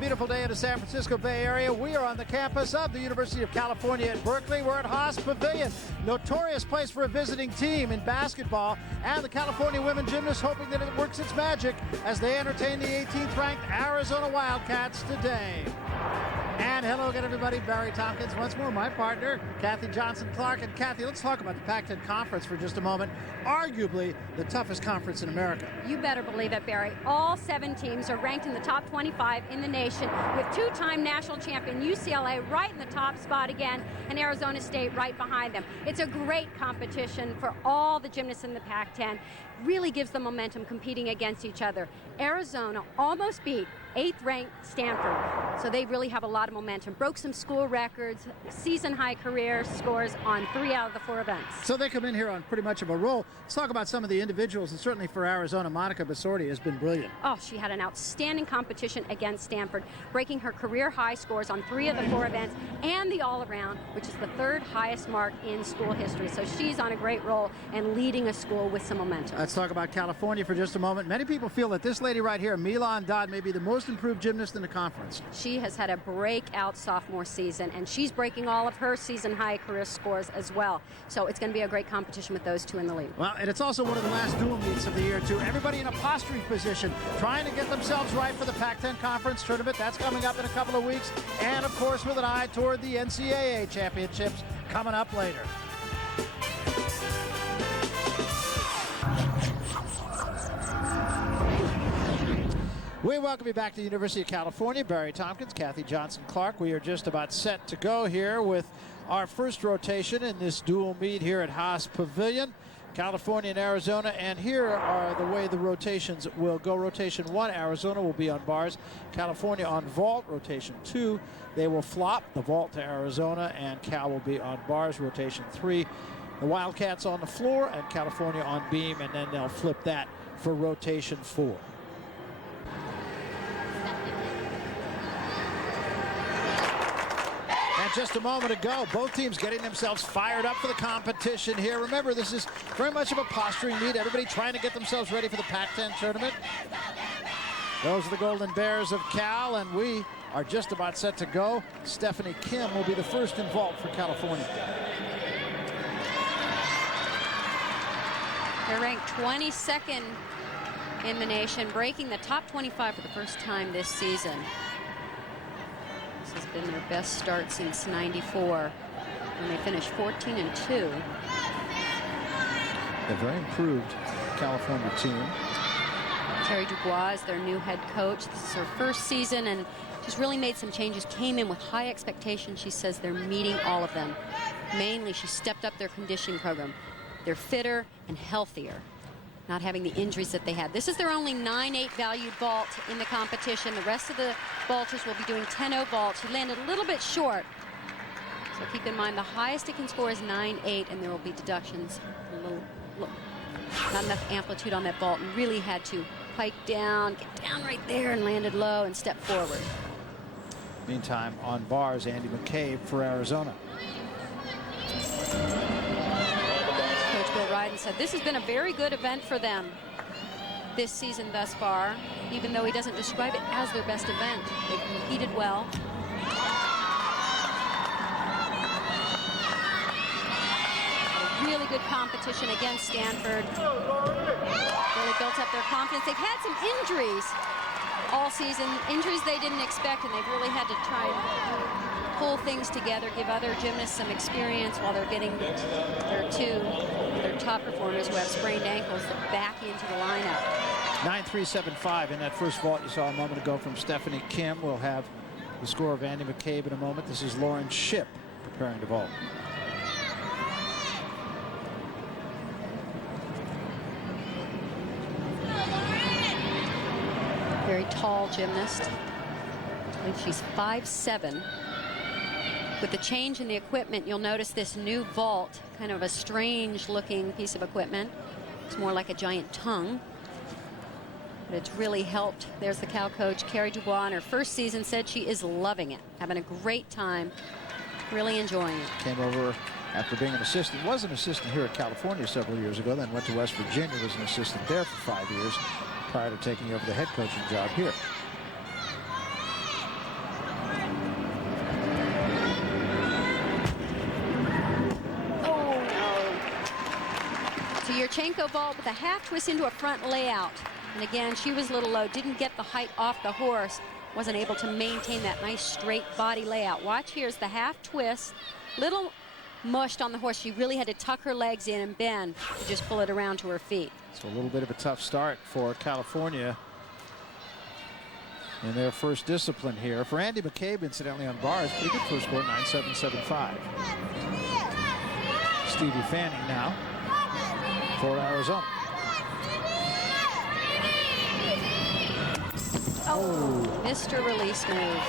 beautiful day in the San Francisco Bay Area. We are on the campus of the University of California at Berkeley. We're at Haas Pavilion, notorious place for a visiting team in basketball, and the California women gymnasts hoping that it works its magic as they entertain the 18th ranked Arizona Wildcats today. And hello again, everybody. Barry Tompkins, once more, my partner, Kathy Johnson-Clark. And Kathy, let's talk about the Pac-10 Conference for just a moment. Arguably the toughest conference in America. You better believe it, Barry. All 7 teams are ranked in the top 25 in the nation, with 2-time national champion UCLA right in the top spot again, and Arizona State right behind them. It's a great competition for all the gymnasts in the Pac-10. Really gives them momentum competing against each other. Arizona almost beat 8th-ranked Stanford, so they really have a lot of momentum. Broke some school records, season-high career scores on 3 out of the 4 events. So they come in here on pretty much of a roll. Let's talk about some of the individuals, and certainly for Arizona, Monica Basorti has been brilliant. Oh, she had an outstanding competition against Stanford, breaking her career-high scores on 3 of the 4 events, and the all-around, which is the 3rd highest mark in school history. So she's on a great roll and leading a school with some momentum. Let's talk about California for just a moment. Many people feel that this lady right here, Milan Dodd, may be the most improved gymnast in the conference. She has had a breakout sophomore season, and she's breaking all of her season-high career scores as well. So it's going to be a great competition with those 2 in the lead. Well, and it's also one of the last dual meets of the year, too. Everybody in a posturing position, trying to get themselves right for the Pac-10 Conference Tournament. That's coming up in a couple of weeks. And, of course, with an eye toward the NCAA championships coming up later. We welcome you back to the University of California. Barry Tompkins, Kathy Johnson-Clark. We are just about set to go here with our first rotation in this dual meet here at Haas Pavilion, California and Arizona. And here are the way the rotations will go. Rotation 1, Arizona will be on bars. California on vault. Rotation 2, they will flop the vault to Arizona, and Cal will be on bars. Rotation 3, the Wildcats on the floor and California on beam, and then they'll flip that for rotation 4. Just a moment ago, both teams getting themselves fired up for the competition here. Remember, this is very much of a posturing meet. Everybody trying to get themselves ready for the Pac-10 tournament. Those are the Golden Bears of Cal, and we are just about set to go. Stephanie Kim will be the first in vault for California. They're ranked 22nd in the nation, breaking the top 25 for the first time this season. This has been their best start since '94, when they finished 14-2. A very improved California team. Terry Dubois is their new head coach. This is her first season, and she's really made some changes. Came in with high expectations. She says they're meeting all of them. Mainly, she stepped up their conditioning program. They're fitter and healthier, not having the injuries that they had. This is their only 9.8 valued vault in the competition. The rest of the vaulters will be doing 10.0 vaults. She landed a little bit short. So keep in mind, the highest it can score is 9.8, and there will be deductions. Not enough amplitude on that vault, and really had to pike down, get down right there, and landed low and step forward. Meantime, on bars, Andy McCabe for Arizona. Ride and said this has been a very good event for them this season thus far, even though he doesn't describe it as their best event. They've competed well. A really good competition against Stanford. Really built up their confidence. They've had some injuries all season, injuries they didn't expect, and they've really had to try and pull things together, give other gymnasts some experience while they're getting their top performers who have sprained ankles back into the lineup. 9.375 in that first vault you saw a moment ago from Stephanie Kim. We'll have the score of Andy McCabe in a moment. This is Lauren Shipp preparing to vault. Very tall gymnast. I believe she's 5'7". With the change in the equipment, you'll notice this new vault, kind of a strange looking piece of equipment. It's more like a giant tongue. But it's really helped. There's the Cal coach, Carrie Dubois, in her first season, said she is loving it, having a great time, really enjoying it. Came over after being an assistant, was an assistant here at California several years ago, then went to West Virginia, was an assistant there for 5 years prior to taking over the head coaching job here. Marchenko vault with a half twist into a front layout. And again, she was a little low, didn't get the height off the horse, wasn't able to maintain that nice straight body layout. Watch, here's the half twist, little mushed on the horse. She really had to tuck her legs in and bend to just pull it around to her feet. So a little bit of a tough start for California in their first discipline here. For Andy McCabe, incidentally, on bars, pretty good first score, 9.775. Stevie Fanning now for Arizona. Oh, missed her release move.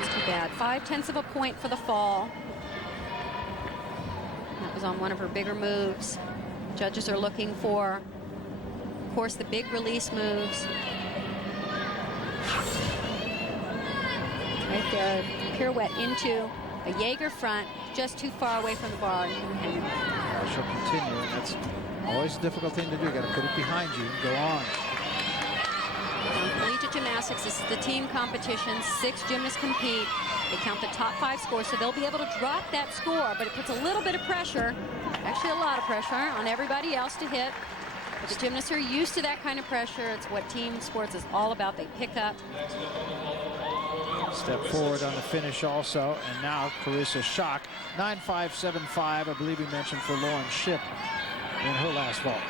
It's too bad. 0.5 of a point for the fall. That was on one of her bigger moves. Judges are looking for, of course, the big release moves. Right there, pirouette into a Jaeger front, just too far away from the bar. She'll continue, and that's always a difficult thing to do. You got to put it behind you and go on. On collegiate gymnastics, this is the team competition. 6 gymnasts compete. They count the top 5 scores, so they'll be able to drop that score, but it puts a little bit of pressure, actually a lot of pressure, on everybody else to hit. But the gymnasts are used to that kind of pressure. It's what team sports is all about. They pick up. Step forward on the finish also, and now Carissa Schock, 9.575, I believe he mentioned, for Lauren Shipp in her last vault.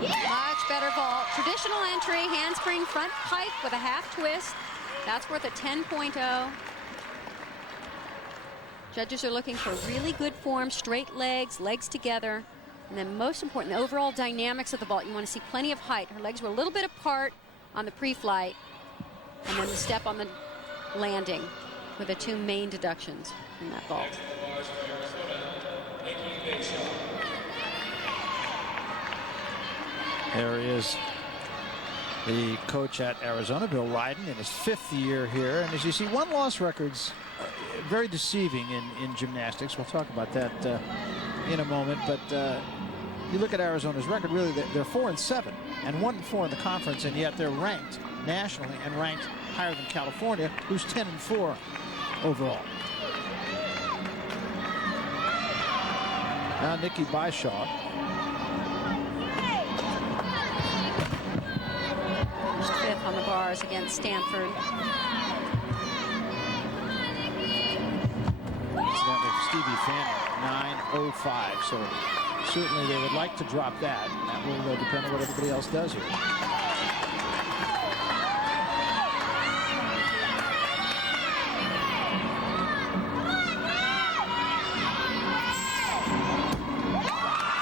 Much better vault. Traditional entry, handspring front pike with a half twist. That's worth a 10.0. Judges are looking for really good form, straight legs, legs together. And then most important, the overall dynamics of the vault. You want to see plenty of height. Her legs were a little bit apart on the pre-flight. And then the step on the landing were the 2 main deductions in that vault. There is the coach at Arizona, Bill Ryden, in his 5th year here. And as you see, one-loss records are very deceiving in gymnastics. We'll talk about that in a moment. But you look at Arizona's record, really, they're 4-7 and 1-4 in the conference, and yet they're ranked nationally and ranked higher than California, who's 10-4 overall. Now Nikki Byshaw. First 5th on the bars against Stanford. Incidentally, Stevie Fanning, 9.05. So certainly they would like to drop that. And that will depend on what everybody else does here.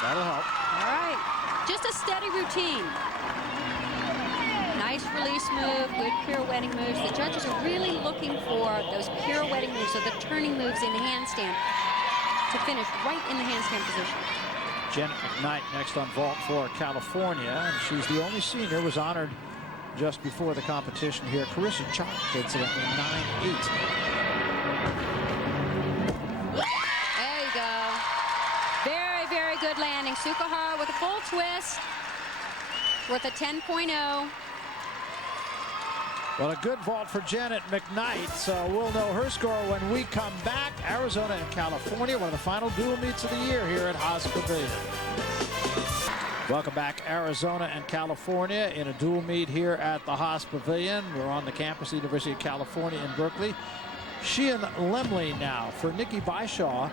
That'll help. All right, just a steady routine. Nice release move, good pirouetting moves. The judges are really looking for those pirouetting moves, so the turning moves in the handstand to finish right in the handstand position. Janet McKnight next on vault for California, and she's the only senior, was honored just before the competition here. Carissa Schock, incidentally, 9.8. There you go. Very, very good landing. Sukahara with a full twist, worth a 10.0. Well, a good vault for Janet McKnight, so we'll know her score when we come back. Arizona and California, one of the final dual meets of the year here at Haas Pavilion. Welcome back, Arizona and California, in a dual meet here at the Haas Pavilion. We're on the campus of the University of California in Berkeley. Sheehan Lemley now for Nikki Byshaw,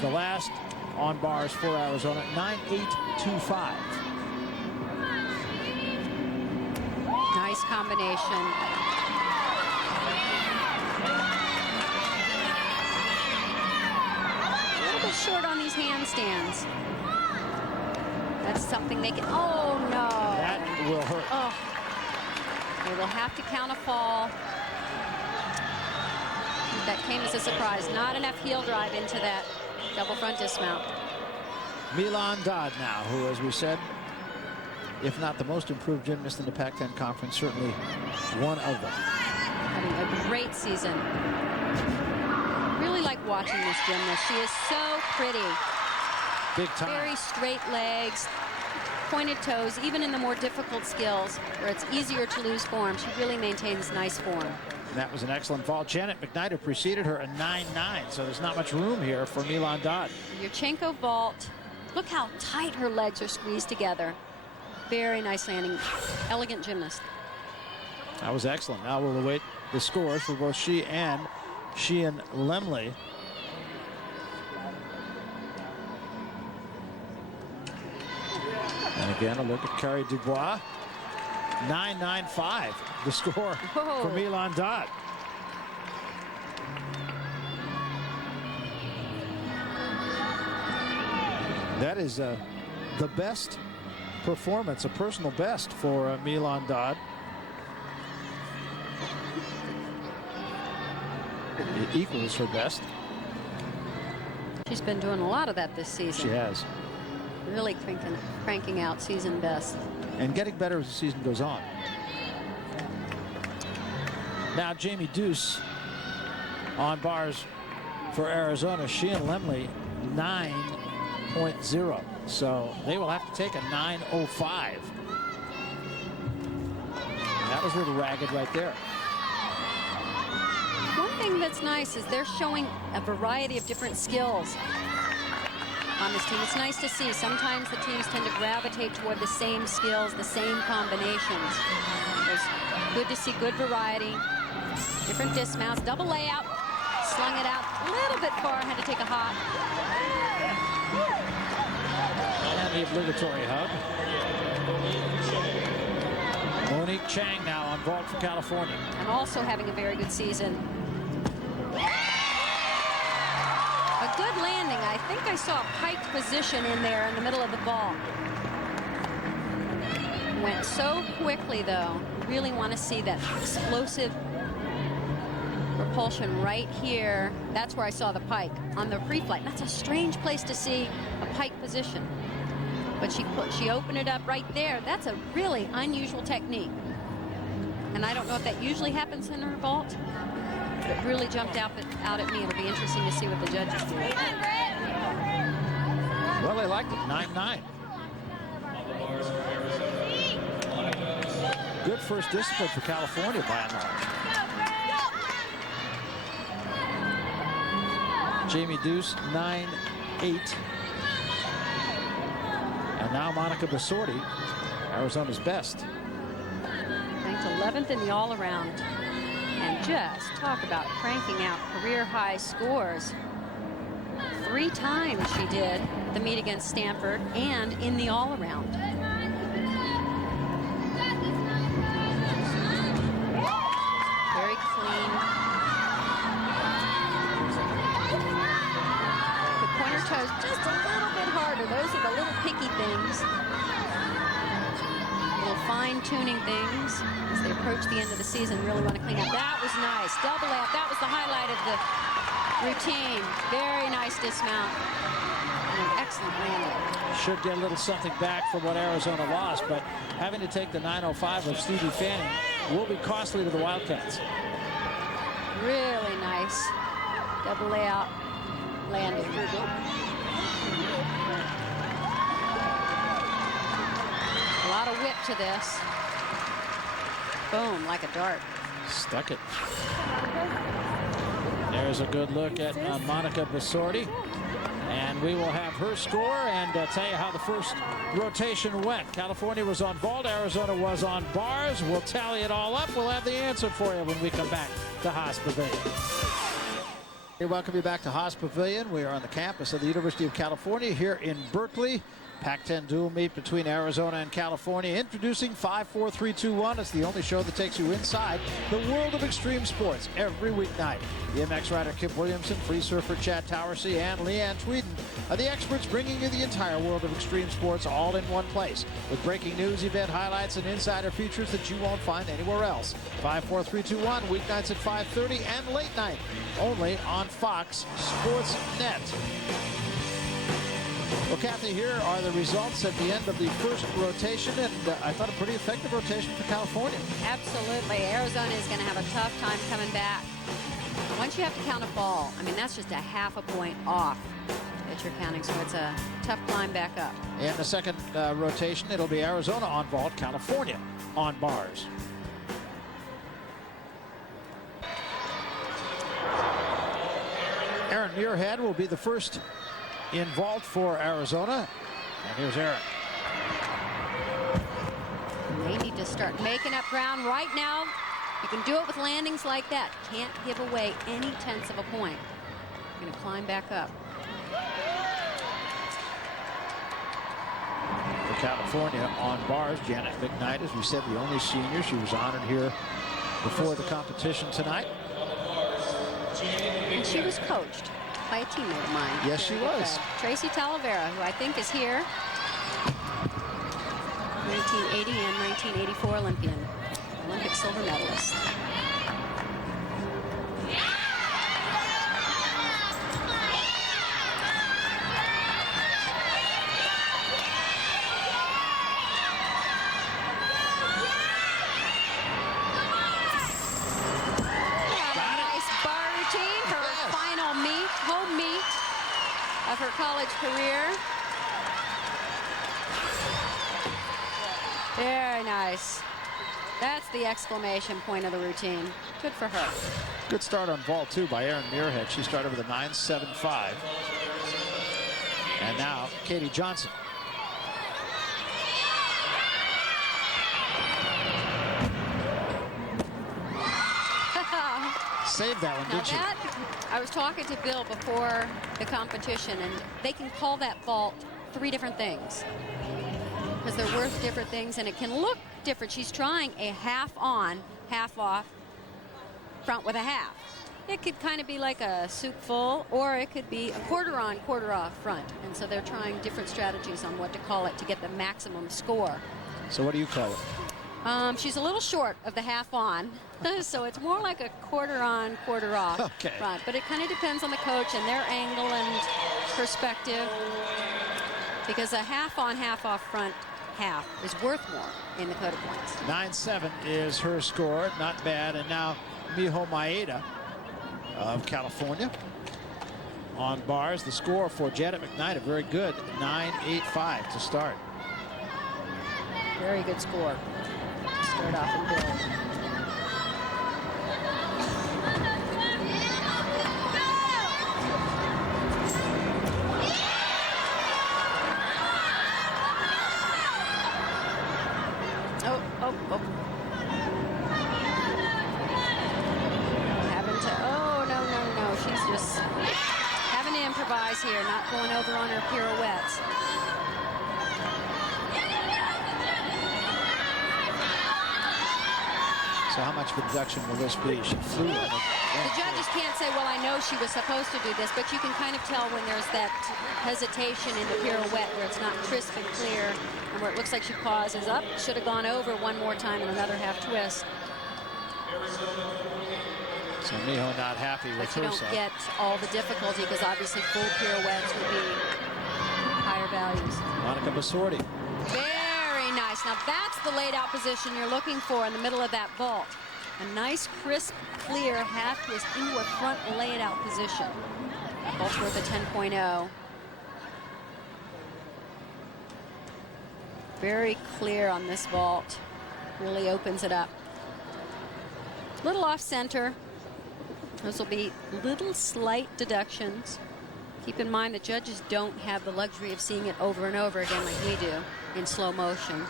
the last on bars for Arizona, 9.825. Nice combination. A little bit short on these handstands. That's something they can, oh no. That will hurt. Oh, they will have to count a fall. That came as a surprise. Not enough heel drive into that double front dismount. Milan Dodd now, who, as we said, if not the most improved gymnast in the Pac-10 conference, certainly one of them. Having a great season. Really like watching this gymnast. She is so pretty. Big time. Very straight legs, pointed toes, even in the more difficult skills where it's easier to lose form. She really maintains nice form. And that was an excellent vault. Janet McKnight, who preceded her, a 9-9, so there's not much room here for Milan Dodd. Yurchenko vault. Look how tight her legs are squeezed together. Very nice landing. Elegant gymnast. That was excellent. Now we'll await the scores for both she and Sheehan Lemley. And again, a look at Carrie Dubois. 9.95, the score for Milan Dodd. That is the best performance, a personal best for Milan Dodd. It equals her best. She's been doing a lot of that this season. She has. Really cranking out season best. And getting better as the season goes on. Now Jamie Deuce on bars for Arizona. Sheehan Lemley 9.0. So they will have to take a 9.05. That was a little ragged right there. One thing that's nice is they're showing a variety of different skills on this team. It's nice to see. Sometimes the teams tend to gravitate toward the same skills, the same combinations. It's good to see good variety, different dismounts, double layout, slung it out a little bit far, had to take a hop. And the obligatory hug. Monique Chang now on vault for California. And also having a very good season. A good landing. I think I saw a pike position in there in the middle of the ball. Went so quickly, though. Really want to see that explosive propulsion right here. That's where I saw the pike on the pre-flight. That's a strange place to see a pike position. But she opened it up right there. That's a really unusual technique. And I don't know if that usually happens in her vault. But it really jumped out at me. It'll be interesting to see what the judges do. Well, they liked it. 9-9. Good first discipline for California by and large. Jamie Deuce 9.8. And now Monica Basorti, Arizona's best. Ranked 11th in the all-around. And just talk about cranking out career-high scores. 3 times she did the meet against Stanford and in the all-around. Very clean. The pointer toes just a little bit harder. Those are the little picky things. Little fine-tuning things as they approach the end of the season. Really want to clean up. That was nice. Double layup. That was the highlight of the routine. Very nice dismount. And an excellent landing. Should get a little something back from what Arizona lost, but having to take the 9.05 of Stevie Fanning will be costly to the Wildcats. Really nice double layout landing. A lot of whip to this. Boom, like a dart. Stuck it. There's a good look at Monica Basorti. And we will have her score and tell you how the first rotation went. California was on vault. Arizona was on bars. We'll tally it all up. We'll have the answer for you when we come back to Haas Pavilion. Hey, welcome you back to Haas Pavilion. We are on the campus of the University of California here in Berkeley. Pac-10 dual meet between Arizona and California. Introducing 5-4-3-2-1. It's the only show that takes you inside the world of extreme sports every weeknight. BMX rider Kip Williamson, free surfer Chad Towersey, and Leanne Tweeden are the experts bringing you the entire world of extreme sports all in one place. With breaking news, event highlights, and insider features that you won't find anywhere else. 5-4-3-2-1, weeknights at 5:30 and late night, only on Fox Sports Net. Well, Kathy, here are the results at the end of the first rotation, and I thought a pretty effective rotation for California. Absolutely. Arizona is going to have a tough time coming back. Once you have to count a ball, I mean, that's just a half a point off that you're counting, so it's a tough climb back up. In the second rotation, it'll be Arizona on vault, California on bars. Erin Muirhead will be the first in vault for Arizona. And here's Erin. They need to start making up ground right now. You can do it with landings like that. Can't give away any tenths of a point. Going to climb back up. For California on bars, Janet McKnight, as we said, the only senior. She was honored here before the competition tonight. And she was coached by a teammate of mine. Yes, she was. Tracy Talavera, who I think is here. 1980 and 1984 Olympian. Olympic silver medalist. Of her college career. Very nice. That's the exclamation point of the routine. Good for her. Good start on vault, too, by Erin Muirhead. She started with a 9.75. And now, Katie Johnson. Saved that one, Now didn't she? I was talking to Bill before the competition, and they can call that vault 3 different things because they're worth different things, and it can look different. She's trying a half on, half off front with a half. It could kind of be like a soup full, or it could be a quarter on, quarter off front. And so they're trying different strategies on what to call it to get the maximum score. So what do you call it? She's a little short of the half on, so it's more like a quarter on, quarter off front. But it kind of depends on the coach and their angle and perspective, because a half on, half off front half is worth more in the code of points. 9.7 is her score, not bad. And now Miho Maeda of California on bars. The score for Janet McKnight, a very good 9.85 to start. Very good score. Start off and build. Oh. Having to, no. She's just having to improvise here, not going over on her pirouettes. So how much of a deduction will this be? She flew on it. The judges can't say, well, I know she was supposed to do this, but you can kind of tell when there's that hesitation in the pirouette where it's not crisp and clear, and where it looks like she pauses up. Should have gone over one more time and another half twist. So Miho not happy with herself. But you don't get all the difficulty because obviously full pirouettes would be higher values. Monica Basorti. Very nice. Now that's the laid out position you're looking for in the middle of that vault. A nice, crisp, clear half twist into a front laid out position. Vault's worth a 10.0. Very clear on this vault. Really opens it up. Little off center. Those will be little slight deductions. Keep in mind the judges don't have the luxury of seeing it over and over again like we do in slow motion.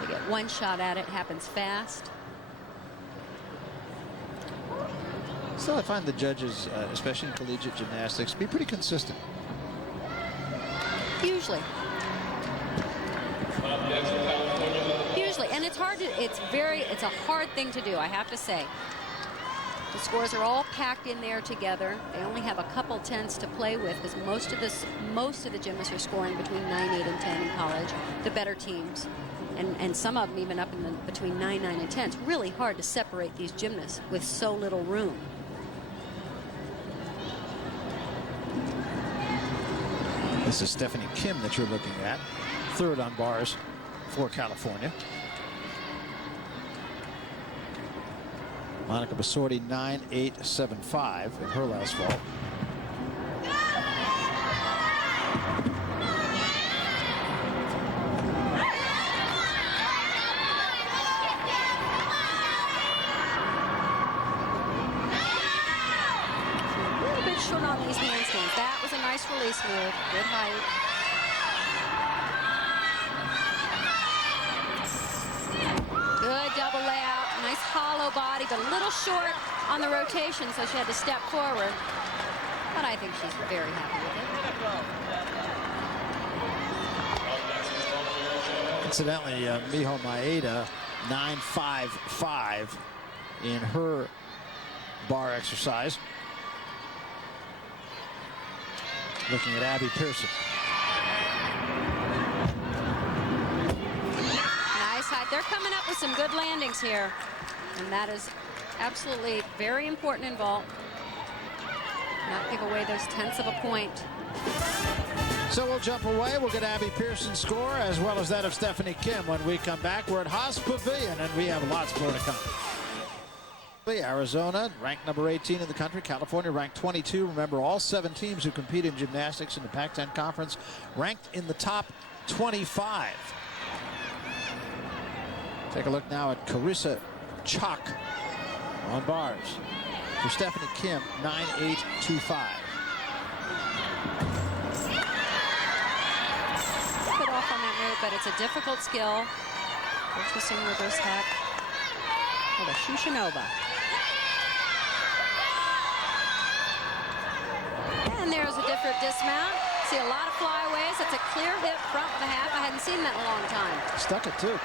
They get one shot at it, happens fast. Still, I find the judges, especially in collegiate gymnastics, be pretty consistent. Usually. And it's hard to, it's a hard thing to do, I have to say. The scores are all packed in there together. They only have a couple tenths to play with because most of the gymnasts are scoring between 9, 8, and 10 in college, the better teams. And some of them even up in the between 9, 9, and 10. It's really hard to separate these gymnasts with so little room. This is Stephanie Kim that you're looking at, third on bars for California. Monica Basorti 9.875 in her last vault. A little bit short on these handstands. That was a nice release move. Good height. Good double layout. Nice hollow body, but a little short on the rotation, so she had to step forward. But I think she's very happy with it. Incidentally, Miho Maeda, 9.55 in her bar exercise. Looking at Abby Pearson. Nice height. They're coming up with some good landings here. And that is absolutely very important in vault. Not give away those tenths of a point. So we'll jump away. We'll get Abby Pearson's score as well as that of Stephanie Kim when we come back. We're at Haas Pavilion, and we have lots more to come. Arizona, ranked number 18 in the country. California, ranked 22. Remember, all 7 teams who compete in gymnastics in the Pac-10 Conference ranked in the top 25. Take a look now at Carissa Chalk on bars. For Stephanie Kim, 9.825. Put off on that move, but it's a difficult skill. Twisting reverse hack. Oh, the Shushinova. And there's a different dismount. See a lot of flyaways. That's a clear hip front with a half. I hadn't seen that in a long time. Stuck it too.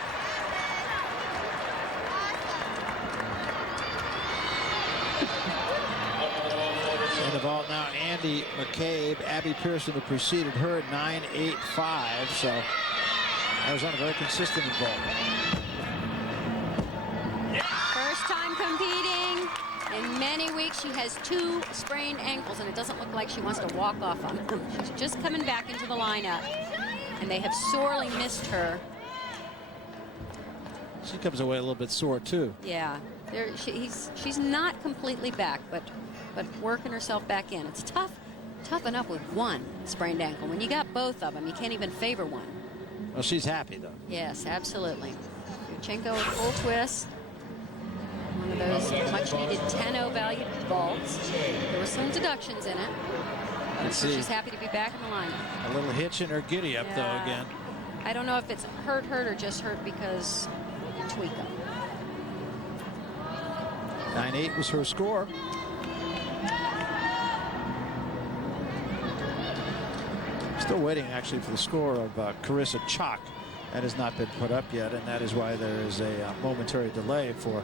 In the vault now, Andy McCabe, Abby Pearson, who preceded her at 9.85. So Arizona very consistent in vault. First time competing in many weeks. She has 2 sprained ankles, and it doesn't look like she wants to walk off on them. She's just coming back into the lineup, and they have sorely missed her. She comes away a little bit sore too. Yeah, she's not completely back, but working herself back in. It's tough enough with 1 sprained ankle. When you got both of them, you can't even favor one. Well, she's happy though. Yes, absolutely. Yurchenko with full twist. One of those much needed 10-0 valued vaults. There were some deductions in it. Let's So see. she's happy to be back in the lineup. A little hitch in her giddy up though again. I don't know if it's hurt or just hurt because tweak them. 9.8 was her score. Still waiting actually for the score of Carissa Chalk. That has not been put up yet, and that is why there is a momentary delay for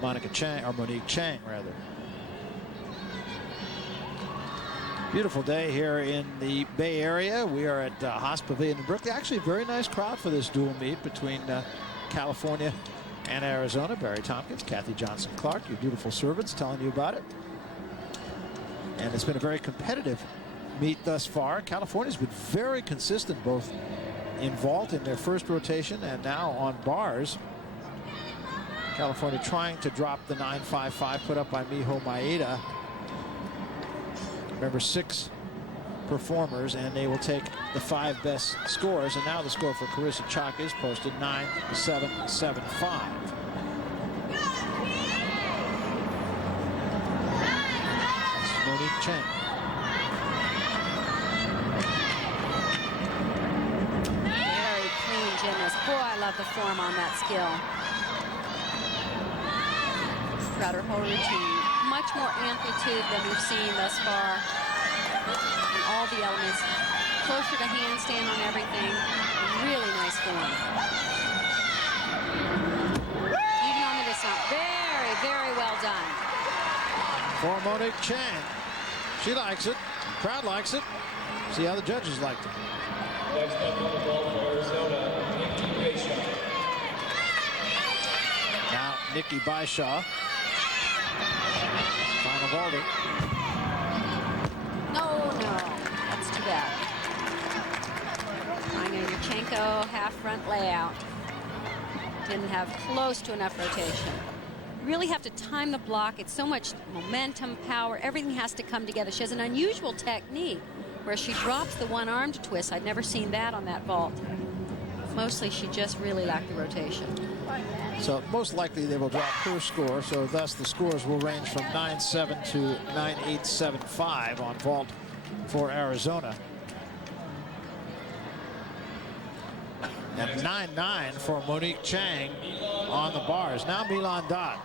Monique Chang rather. Beautiful day here in the Bay Area. We are at Haas Pavilion in Berkeley. Actually, a very nice crowd for this dual meet between California and Arizona. Barry Tompkins, Kathy Johnson Clark, your beautiful servants, telling you about it. And it's been a very competitive meet thus far. California's been very consistent both in vault in their first rotation and now on bars. California trying to drop the 9.55 put up by Miho Maeda. Remember, 6 performers, and they will take the 5 best scores. And now the score for Carissa Chalk is posted 9.775. This is Monique Chang. Very clean gymnast. Boy, I love the form on that skill. Throughout her whole routine. Much more amplitude than we've seen thus far. And all the elements. Closer to handstand on everything. Really nice form. Even on the dismount. Very, very well done. For Monique Chang. She likes it. The crowd likes it. See how the judges liked it. Next up on the ball for Arizona, Nikki Bayshaw. Now Nikki Bayshaw. Final vaulter. No. That's too bad. I know Yurchenko half front layout. Didn't have close to enough rotation. Really have to time the block. It's so much momentum, power. Everything has to come together. She has an unusual technique where she drops the one-armed twist. I'd never seen that on that vault. Mostly she just really lacked the rotation. So So most likely they will drop her score, so thus the scores will range from 9-7 to 9-8-7-5 on vault for Arizona. And 9-9 for Monique Chang on the bars. Now Milan Dodd.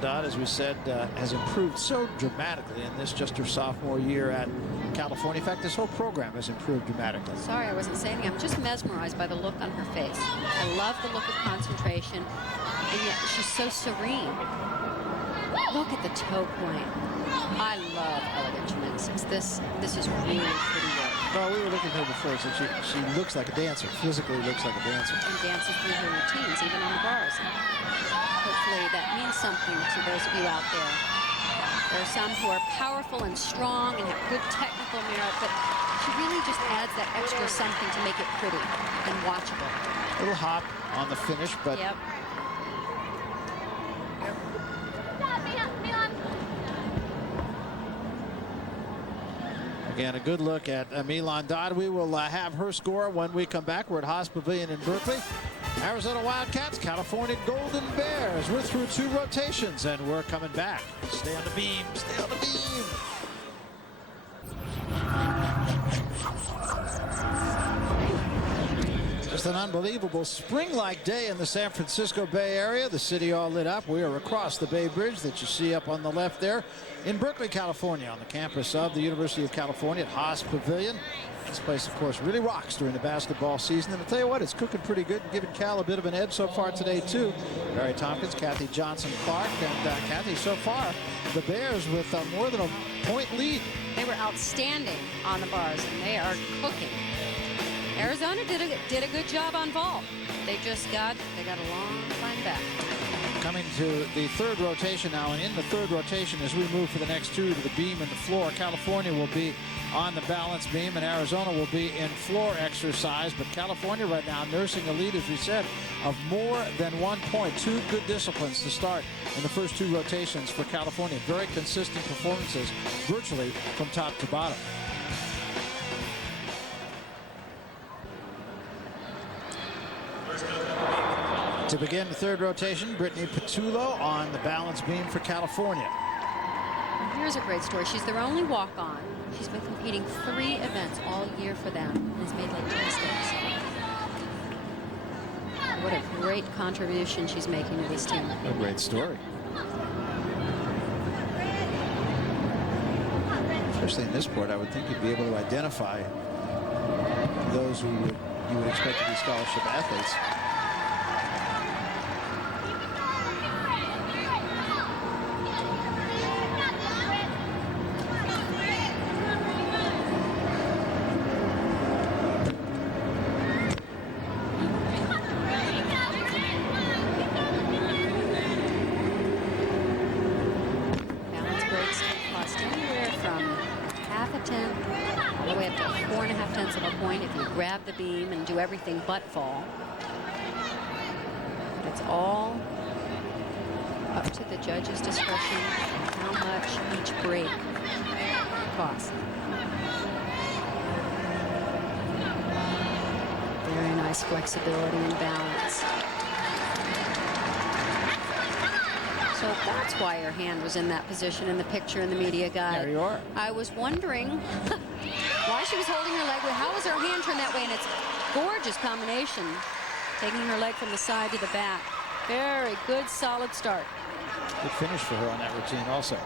Dodd, as we said, has improved so dramatically in this just her sophomore year at California. In fact, this whole program has improved dramatically. Sorry, I wasn't saying anything. I'm just mesmerized by the look on her face. I love the look of concentration, and yet she's so serene. Look at the toe point. I love elegant gymnastics. This is really pretty work. Well, we were looking at her before, so she looks like a dancer, physically looks like a dancer. And dances through her routines, even on the bars. Hopefully that means something to those of you out there. There are some who are powerful and strong and have good technical merit, but she really just adds that extra something to make it pretty and watchable. A little hop on the finish, but yep. Again, a good look at Milan Dodd. We will have her score when we come back. We're at Haas Pavilion in Berkeley. Arizona Wildcats, California Golden Bears. We're through 2 rotations, and we're coming back. Stay on the beam. Stay on the beam. Just an unbelievable spring-like day in the San Francisco Bay Area. The city all lit up. We are across the Bay Bridge that you see up on the left there in Berkeley, California, on the campus of the University of California at Haas Pavilion. This place, of course, really rocks during the basketball season. And I'll tell you what, it's cooking pretty good and giving Cal a bit of an edge so far today, too. Barry Tompkins, Kathy Johnson-Clark, and Kathy, so far, the Bears with more than a point lead. They were outstanding on the bars, and they are cooking. Arizona did a good job on vault. They got a long climb back. Coming to the 3rd rotation now, and in the 3rd rotation as we move for the next 2 to the beam and the floor, California will be on the balance beam and Arizona will be in floor exercise. But California right now nursing a lead, as we said, of more than 1 point. 2 good disciplines to start in the first 2 rotations for California. Very consistent performances virtually from top to bottom. To begin the 3rd rotation, Brittany Petullo on the balance beam for California. And here's a great story. She's their only walk-on. She's been competing 3 events all year for them and has made like 2 mistakes. What a great contribution she's making to this team. A great story. Especially in this sport, I would think you'd be able to identify those who you would expect to be scholarship athletes. The beam and do everything but fall. It's all up to the judge's discretion and how much each break costs. Very nice flexibility and balance. So that's why her hand was in that position in the picture in the media guide. There you are. I was wondering why she was holding her leg. How was her hand turned that way? And it's gorgeous combination, taking her leg from the side to the back. Very good, solid start. Good finish for her on that routine also.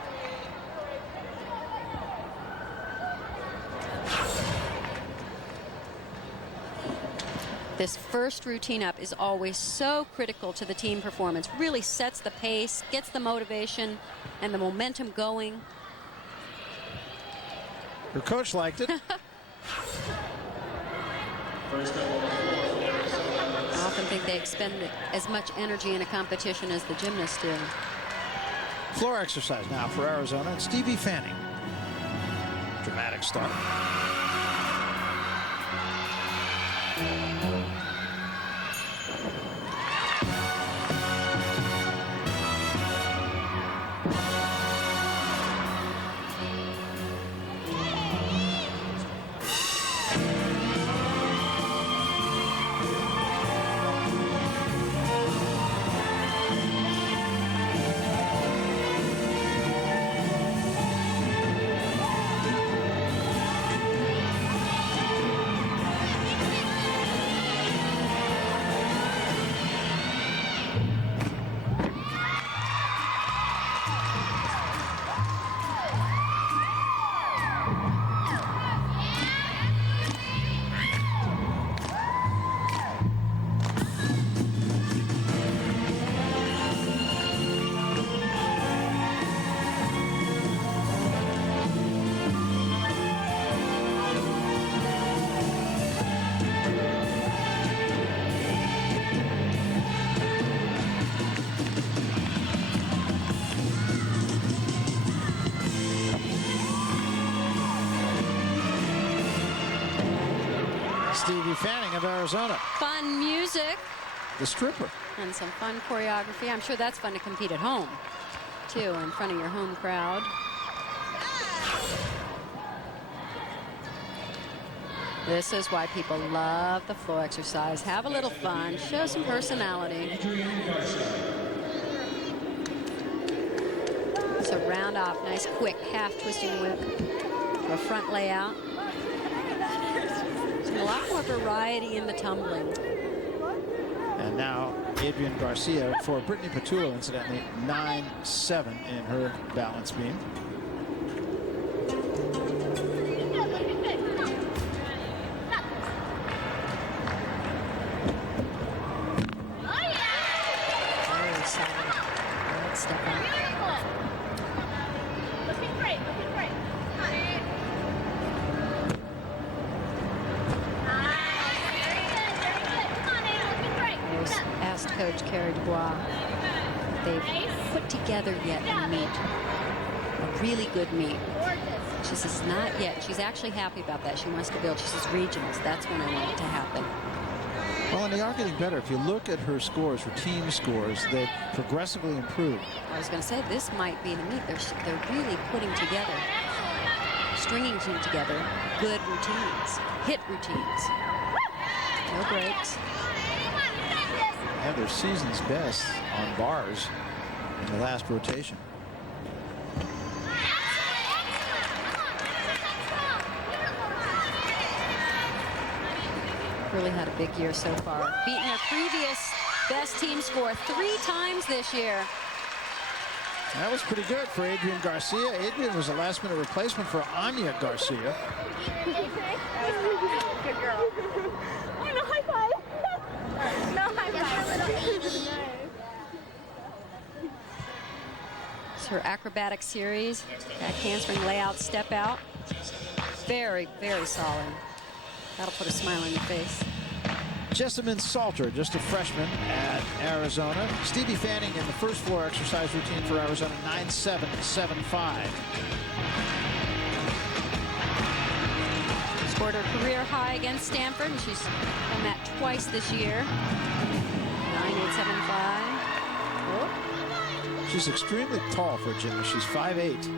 This first routine up is always so critical to the team performance. Really sets the pace, gets the motivation and the momentum going. Her coach liked it. I often think they expend as much energy in a competition as the gymnasts do. Floor exercise now for Arizona and Stevie Fanning. Dramatic start. Stevie Fanning of Arizona. Fun music. The stripper. And some fun choreography. I'm sure that's fun to compete at home, too, in front of your home crowd. This is why people love the floor exercise. Have a little fun. Show some personality. So round off. Nice, quick, half-twisting whip. For a front layout. So a lot more variety in the tumbling. And now Adrian Garcia for Brittany Patullo, incidentally, 9-7 in her balance beam. Very solid. Good step up. Looking great, looking great. Asked Coach Carrie Dubois if they've put together yet a meet, a really good meet. She says not yet. She's actually happy about that. She wants to build. She says regionals. That's when I want it to happen. Well, and they are getting better. If you look at her scores, her team scores, they've progressively improved. I was going to say this might be the meet. They're really putting together, stringing together good routines, hit routines. No breaks. Have their season's best on bars in the last rotation. Really had a big year so far. Beaten her previous best team score 3 times this year. That was pretty good for Adrian Garcia. Adrian was a last-minute replacement for Anya Garcia. Good girl. Oh, no high five. No high five. It's her acrobatic series. Back handspring layout, step out. Very, very solid. That'll put a smile on your face. Jessamine Salter, just a freshman at Arizona. Stevie Fanning in the first floor exercise routine for Arizona, 9-7, 7-5. Scored her career high against Stanford, and she's done that twice this year. 9-8-7-5. She's extremely tall for a gymnast. She's 5'8".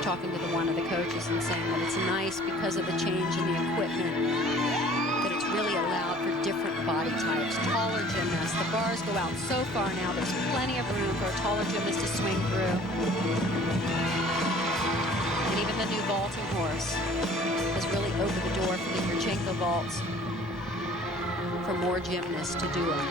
Talking to one of the coaches and saying that it's nice because of the change in the equipment, that it's really allowed for different body types. Taller gymnasts, the bars go out so far now, there's plenty of room for a taller gymnast to swing through. And even the new vaulting horse has really opened the door for the Yurchenko vaults for more gymnasts to do it.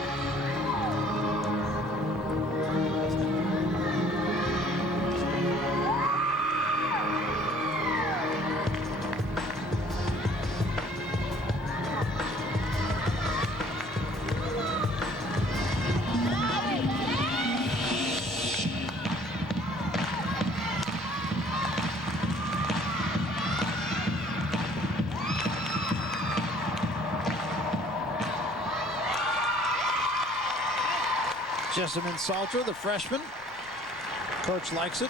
Jessamine Salter, the freshman. Coach likes it.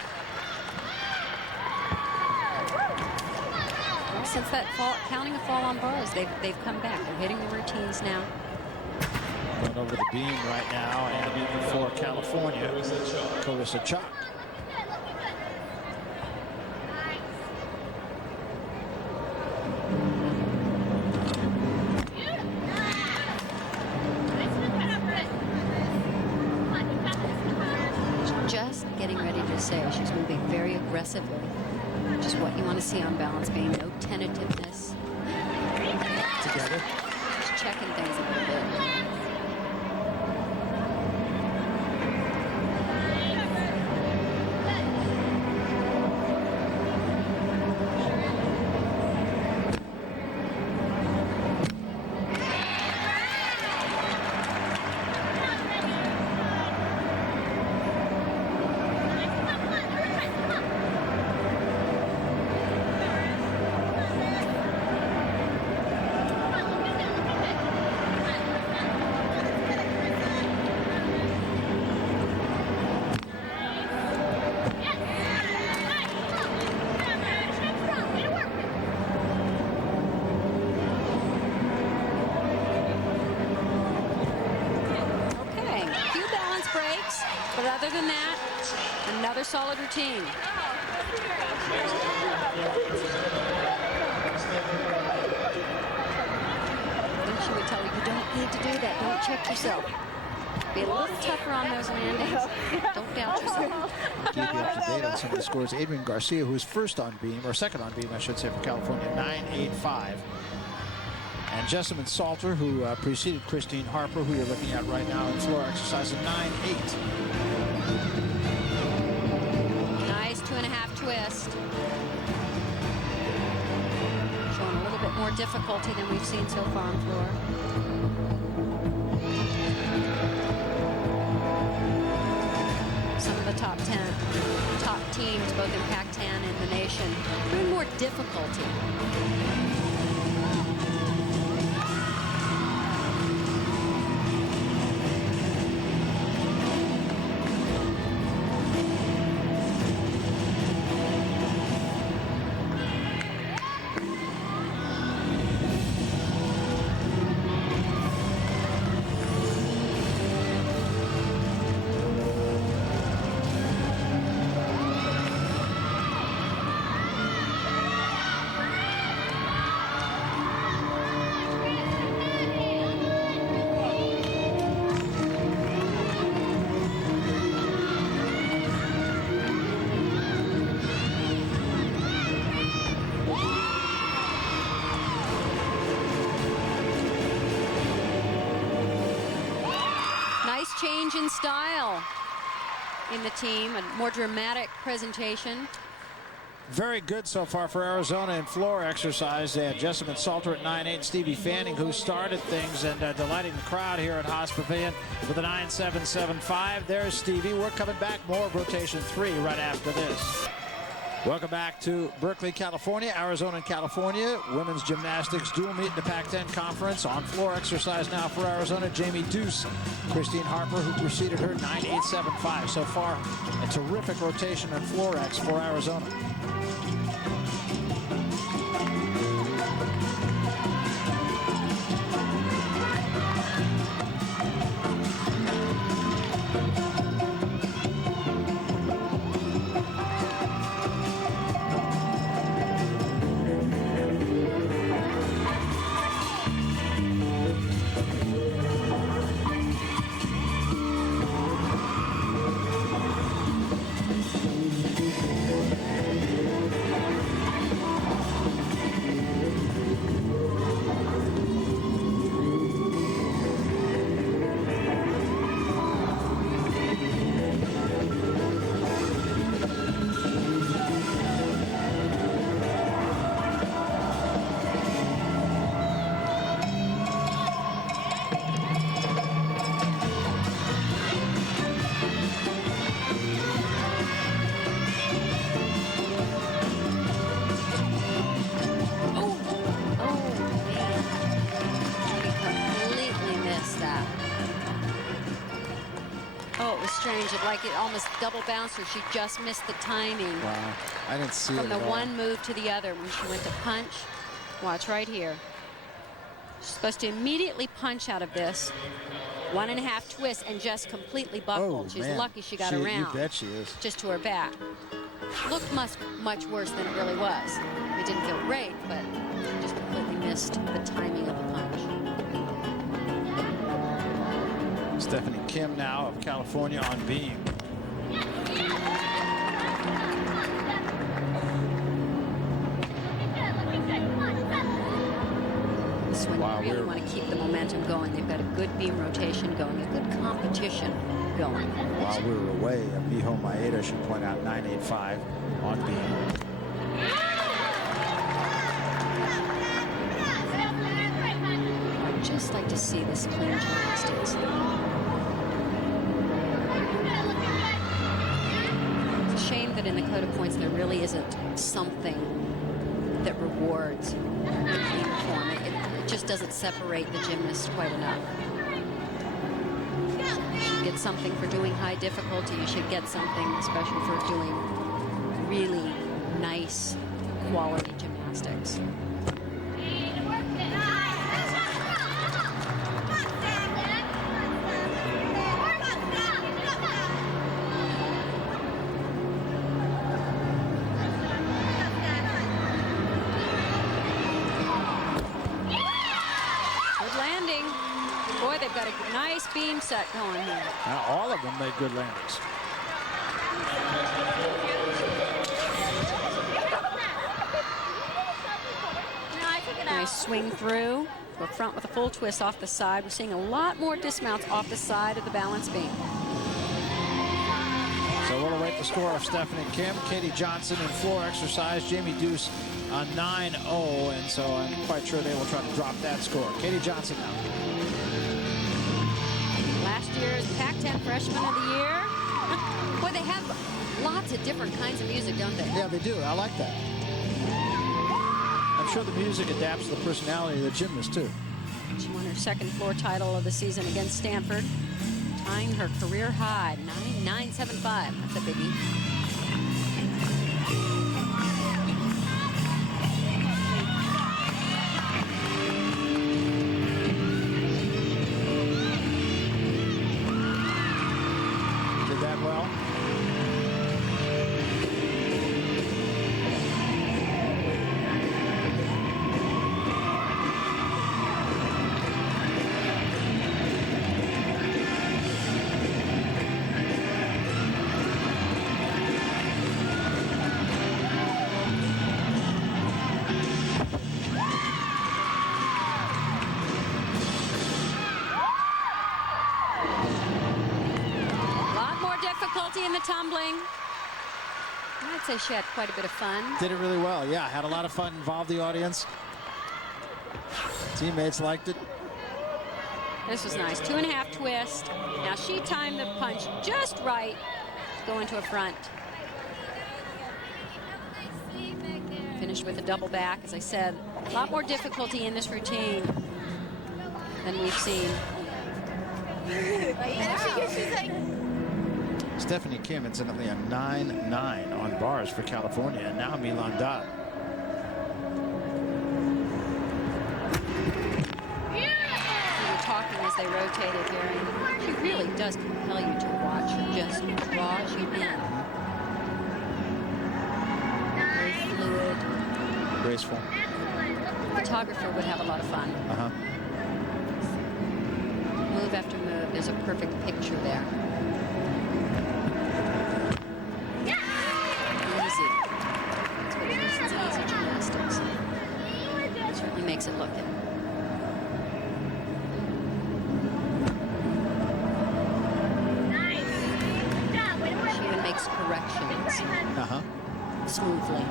Well, since that fall, counting a fall on bars, they've come back. They're hitting the routines now. Going over the beam right now, and for California, Carissa Chalk. She's moving very aggressively, which is what you want to see on balance beam. No tentativeness. Together. Just checking things a little bit. But other than that, another solid routine. She would tell you, you don't need to do that. Don't check yourself. Be a little tougher on those landings. Don't doubt yourself. Keep you up to date on some of the scores. Adrian Garcia, who was first on beam, or second on beam, I should say, for California, 9.85. And Jessamine Salter, who preceded Christine Harper, who you're looking at right now in floor exercise, at 9.8. Nice 2.5 twist. Showing a little bit more difficulty than we've seen so far on floor. Some of the top 10, top teams, both in Pac-10 and the nation, doing more difficulty. Change in style in the team, a more dramatic presentation. Very good so far for Arizona in floor exercise. They had Jessamine Salter at 9.8, Stevie Fanning, who started things and delighting the crowd here at Haas Pavilion with a 9.775. There's Stevie. We're coming back. More of rotation 3 right after this. Welcome back to Berkeley, California. Arizona and California. Women's gymnastics dual meet in the Pac-10 conference. On floor exercise now for Arizona, Jamie Deuce. Christine Harper, who preceded her, 9.875. So far, a terrific rotation on floor X for Arizona. Like it almost double bounced her. She just missed the timing. Wow, I didn't see from it the at all. one move to the other when she went to punch. Watch right here. She's supposed to immediately punch out of this. 1.5 twist and just completely buckled. Oh, She's man. lucky she got around. You bet she is. Just to her back. Looked much worse than it really was. It didn't feel great, but just completely missed the timing of the punch. Stephanie Kim now of California on beam. This one, you really want to keep the momentum going. They've got a good beam rotation going, a good competition going. While we were away, Miho Maeda should point out 9.85 on beam. I'd just like to see this clean gymnastics. It's a shame that in the code of points there really isn't something that rewards the clean form. It just doesn't separate the gymnast quite enough. You should get something for doing high difficulty. You should get something especially for doing really nice quality gymnastics. they've got a nice beam set going here. Now, all of them made good landings. Nice swing through. Go front with a full twist off the side. We're seeing a lot more dismounts off the side of the balance beam. So we'll await the score of Stephanie Kim, Katie Johnson in floor exercise, Jamie Deuce on 9-0, and so I'm quite sure they will try to drop that score. Katie Johnson now. Last year's Pac-10 Freshman of the Year. Boy, they have lots of different kinds of music, don't they? Yeah, they do. I like that. I'm sure the music adapts to the personality of the gymnast, too. She won her second floor title of the season against Stanford, tying her career high, 9.975. That's a biggie. Did that well. In the tumbling. I'd say she had quite a bit of fun. Did it really well. Yeah, had a lot of fun, involved the audience. Teammates liked it. This was nice. 2.5 twist. Now she timed the punch just right to go into a front. Finished with a double back. As I said, a lot more difficulty in this routine than we've seen. She's like, Stephanie Kim, incidentally, a 9-9 on bars for California, and now Milan Dodd. We were talking as they rotated here, and she really does compel you to watch her, just draws you in. Very fluid. Graceful. The photographer would have a lot of fun. Move after move, there's a perfect picture there. Easy. That's what it is. It's easy gymnastics. It certainly makes it look it. She even makes corrections smoothly.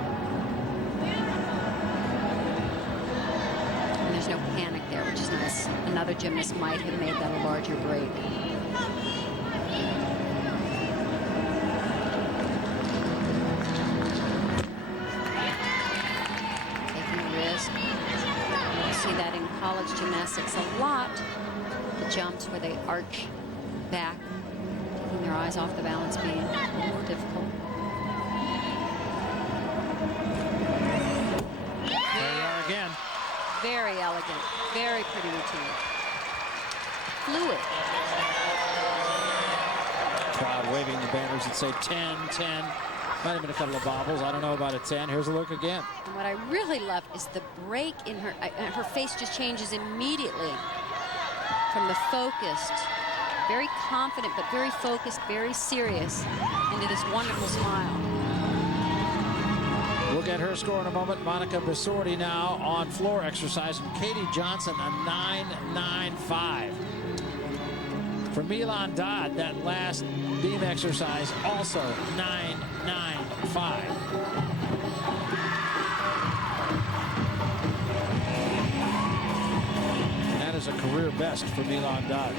And there's no panic there, which is nice. Another gymnast might have made that a larger break. That in college gymnastics a lot. The jumps where they arch back, taking their eyes off the balance beam, more difficult. There you are again. Very elegant, very pretty routine. Fluid. Crowd waving the banners that say 10, 10. Might have been a couple of bobbles. I don't know about a 10. Here's a look again. And what I really love is the break in her face just changes immediately from the focused, very confident, but very focused, very serious, into this wonderful smile. We'll get her score in a moment. Monica Bisorti now on floor exercise, and Katie Johnson a 9.95. For Milan Dodd, that last beam exercise also 9.95. And that is a career best for Milan Dodd.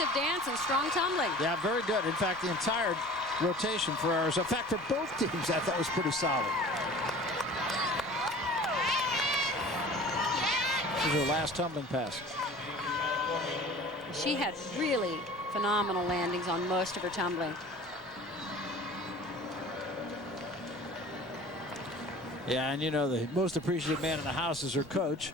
aggressive dance and strong tumbling. Yeah, very good. In fact, the entire rotation for Arizona, in fact, for both teams, I thought was pretty solid. This is her last tumbling pass. She had really phenomenal landings on most of her tumbling. Yeah, and you know, the most appreciative man in the house is her coach.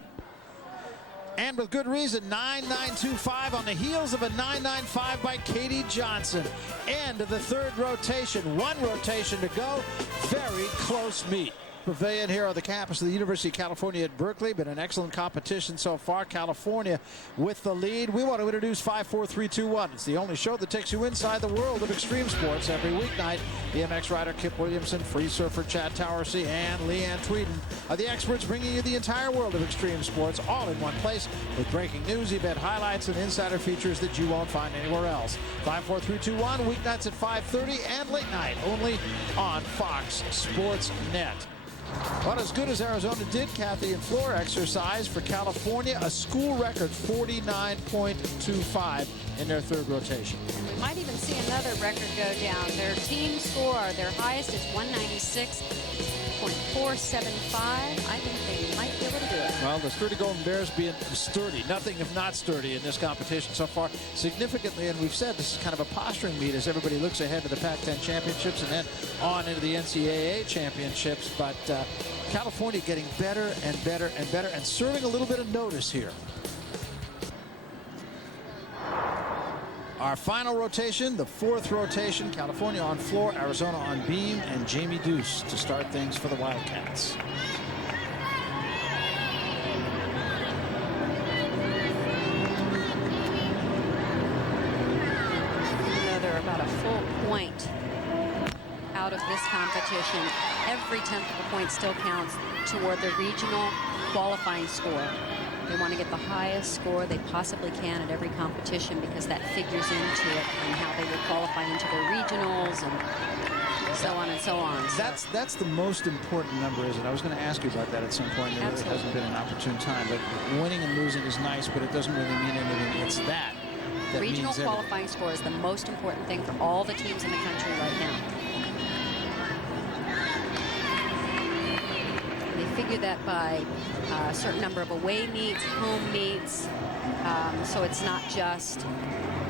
And with good reason, 9.925 on the heels of a 9.95 by Katie Johnson. End of the third rotation. One rotation to go. Very close meet. Pavilion here on the campus of the University of California at Berkeley. Been an excellent competition so far. California with the lead. We want to introduce 5-4-3-2-1. It's the only show that takes you inside the world of extreme sports every weeknight. BMX rider Kip Williamson, free surfer Chad Towersey, and Leanne Tweeden are the experts bringing you the entire world of extreme sports all in one place with breaking news, event highlights, and insider features that you won't find anywhere else. 5-4-3-2-1, weeknights at 5:30 and late night only on Fox Sports Net. Well, as good as Arizona did, Kathy, in floor exercise for California, a school record 49.25 in their third rotation. And we might even see another record go down. Their team score, their highest is 196.475. I think they might be able to do it. Well, the Sturdy Golden Bears being sturdy, nothing if not sturdy in this competition so far. Significantly, and we've said this is kind of a posturing meet as everybody looks ahead to the Pac-10 championships and then on into the NCAA championships. But California getting better and better and better and serving a little bit of notice here. Our final rotation, the fourth rotation, California on floor, Arizona on beam, and Jamie Deuce to start things for the Wildcats. They're about a full point out of this competition. Every tenth of a point still counts toward the regional qualifying score. They want to get the highest score they possibly can at every competition because that figures into it and how they will qualify into their regionals and so on and so on. So That's the most important number, isn't it? I was going to ask you about that at some point. It really hasn't been an opportune time, but winning and losing is nice, but it doesn't really mean anything. It's that regional means qualifying score is the most important thing for all the teams in the country right now. They figure that by a certain number of away meets, home meets, so it's not just,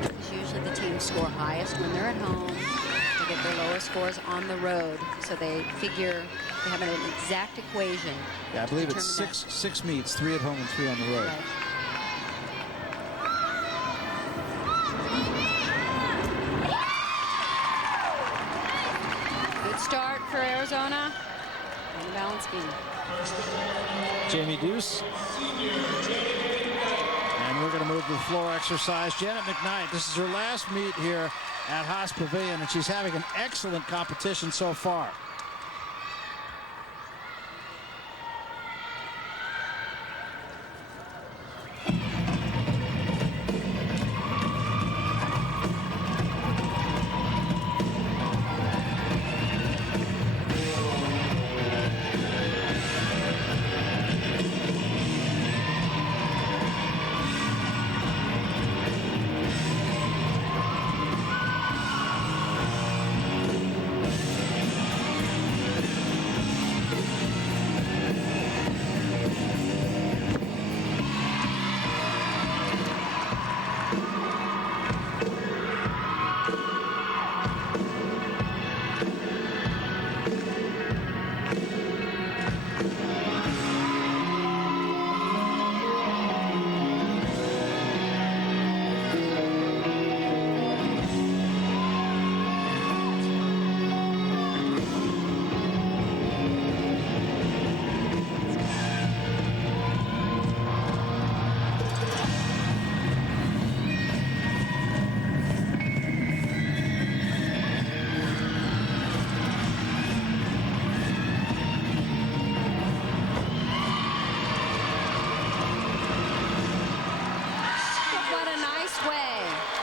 because usually the teams score highest when they're at home. They get their lowest scores on the road, so they figure they have an exact equation. Yeah, I believe it's six meets, 3 at home and 3 on the road. Right. Good start for Arizona on the balance beam. Jamie Deuce. And we're going to move to the floor exercise. Janet McKnight, this is her last meet here at Haas Pavilion, and she's having an excellent competition so far.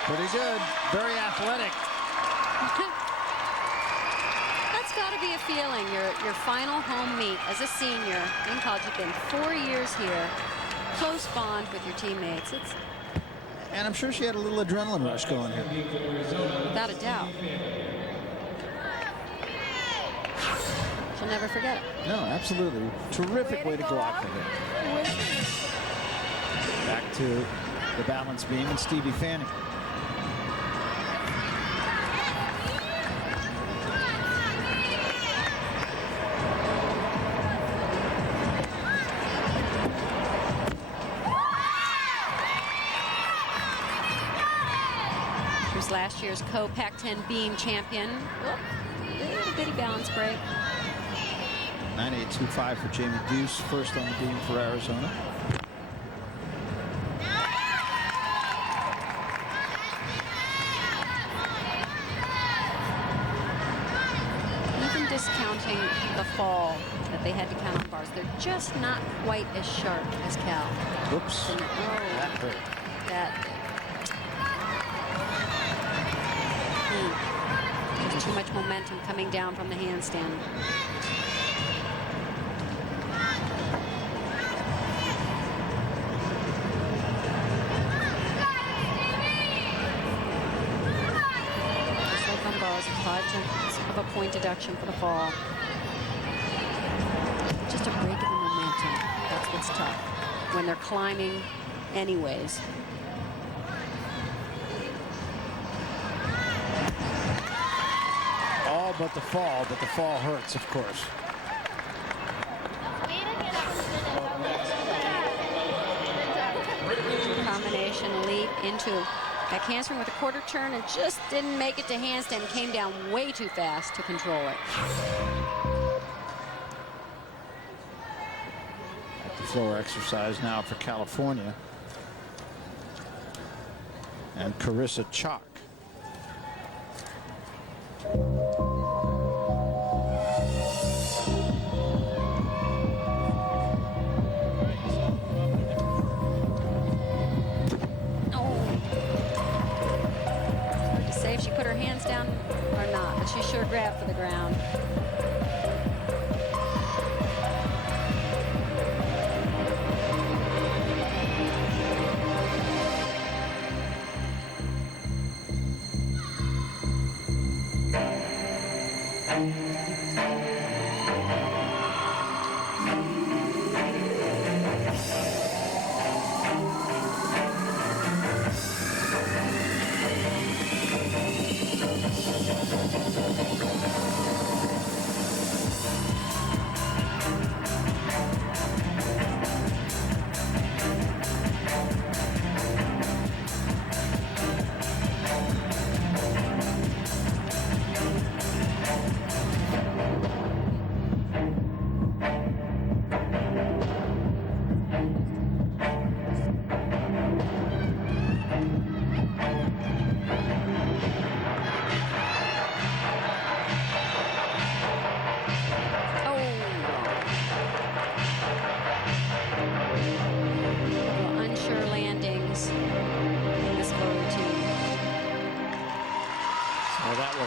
Pretty good. Very athletic. That's got to be a feeling. Your final home meet as a senior in college. You've been 4 years here. Close bond with your teammates. And I'm sure she had a little adrenaline rush going here. Without a doubt. She'll never forget it. No, absolutely. Terrific way to go out for her. Back to the balance beam and Stevie Fanning. She was last year's co-Pac-10 beam champion. Whoop, little bitty balance break. 9.825 for Jamie Deuce, first on the beam for Arizona. Even discounting the fall that they had to count on bars, they're just not quite as sharp as Cal. Whoops. And, That hurt. That. There's too much momentum coming down from the handstand. Bars, 5/10 of a point deduction for the fall. Just a break in the momentum. That's what's tough when they're climbing anyways. All but the fall hurts, of course. Combination leap into that handspring with a quarter turn and just didn't make it to handstand. Came down way too fast to control it. At the floor exercise now for California. And Carissa Chalk. If she put her hands down or not, but she sure grabbed for the ground.